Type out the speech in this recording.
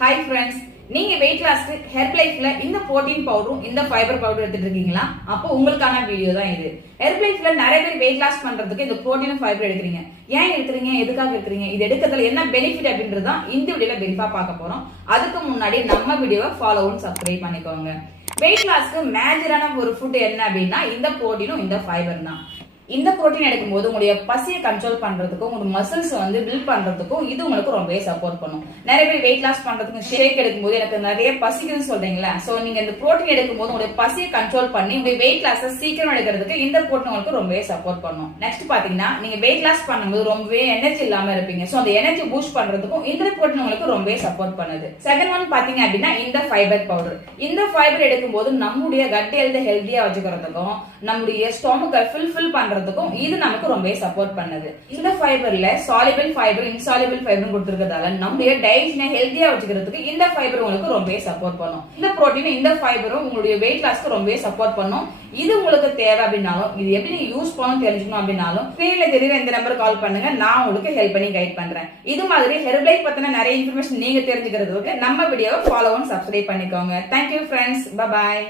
Hi friends, நீங்க wait லாஸ்க்கு ஹெர்பலைஃப்ல இந்த protein பவுடரும் இந்த ஃபைபர் பவுடர் எடுத்துட்டு இருக்கீங்களா? அப்போ உங்களுக்கான வீடியோ தான் இது. ஹெர்பலைஃப்ல நிறைய பேர் வெயிட் லாஸ் பண்றதுக்கு இந்த புரோட்டீன் ஃபைபர் எடுக்கிறீங்க. ஏன் எடுக்கிறீங்க, எதுக்காக எடுக்கிறீங்க, இது எடுக்கிறதுல என்ன பெனிஃபிட் அப்படின்றது தான் இந்த வீடியோல பிரீஃபா பார்க்க போறோம். அதுக்கு முன்னாடி நம்ம வீடியோவை ஃபாலோவும் சப்ஸ்கிரைப் பண்ணிக்கோங்க. வெயிட் லாஸ்க்கு மேஜரான ஒரு ஃபுட் என்ன அப்படின்னா இந்த புரோட்டீனும் இந்த ஃபைபர் தான். இந்த புரோட்டீன் எடுக்கும்போது உங்களுடைய பசியை கண்ட்ரோல் பண்றதுக்கும் உங்க மசில்ஸ் பில்ட் பண்றதுக்கும் இது உங்களுக்கு ரொம்பவே சப்போர்ட் பண்ணும். நிறைய பேர் வெயிட் லாஸ் பண்றதுக்கு ஷேக் எடுக்கும்போது எனக்கு நிறைய பசிக்குன்னு சொல்றீங்களா? சோ நீங்க இந்த புரோட்டீன் எடுக்கும்போது உங்களுடைய பசியை கண்ட்ரோல் பண்ணி உங்களுடைய வெயிட் லாஸ் சீக்கிரம் எடுக்கிறதுக்கு இந்த புரோட்டீன் உங்களுக்கு ரொம்பவே சப்போர்ட் பண்ணும். நெக்ஸ்ட் பாத்தீங்கன்னா நீங்க வெயிட் லாஸ் பண்ணும்போது ரொம்பவே எனர்ஜி இல்லாம இருப்பீங்க. சோ அந்த எனர்ஜி பூஸ்ட் பண்றதுக்கும் இந்த புரோட்டீன் உங்களுக்கு ரொம்பவே சப்போர்ட் பண்ணுது. செகண்ட் ஒன் பாத்தீங்க அப்படின்னா இந்த ஃபைபர் பவுடர். இந்த ஃபைபர் எடுக்கும்போது நம்முடைய கட் ஹெல்தியா வச்சுக்கிறதுக்கும் நம்முடைய ஸ்டொமக்கை ஃபில் பண்றதுக்கும் இது நமக்கு ரொம்ப சப்போர்ட் பண்ணுது. இந்த ஃபைபர்ல சாலிபிள் ஃபைபர், இன்சாலிபிள் ஃபைபர் கொடுத்திருக்கிறதால நம்மளுடைய டைஜஷனை ஹெல்தியா வச்சுக்கிறதுக்கு இந்த ஃபைபர் உங்களுக்கு ரொம்ப சப்போர்ட் பண்ணும். இந்த புரோட்டீன் இந்த ஃபைபரும் உங்களுடைய வெயிட் லாஸ்க்கு ரொம்ப சப்போர்ட் பண்ணும். இது உங்களுக்கு தேவை அப்படின்னாலும் இது எப்படி நீங்க யூஸ் பண்ணணும் தெரிஞ்சுக்கணும் அப்படின்னாலும் ஸ்கிரீன்ல தெரியுற இந்த நம்பருக்கு கால் பண்ணுங்க. நான் உங்களுக்கு ஹெல்ப் பண்ணி கைட் பண்றேன். இது மாதிரி ஹெர்பலைஃப் பத்தின நிறைய இன்ஃபர்மேஷன் நீங்க தெரிஞ்சுக்கிறதுக்கு நம்ம வீடியோவை ஃபாலோ அண்ட் சப்ஸ்கிரைப் பண்ணிக்கோங்க. Thank you friends, bye bye.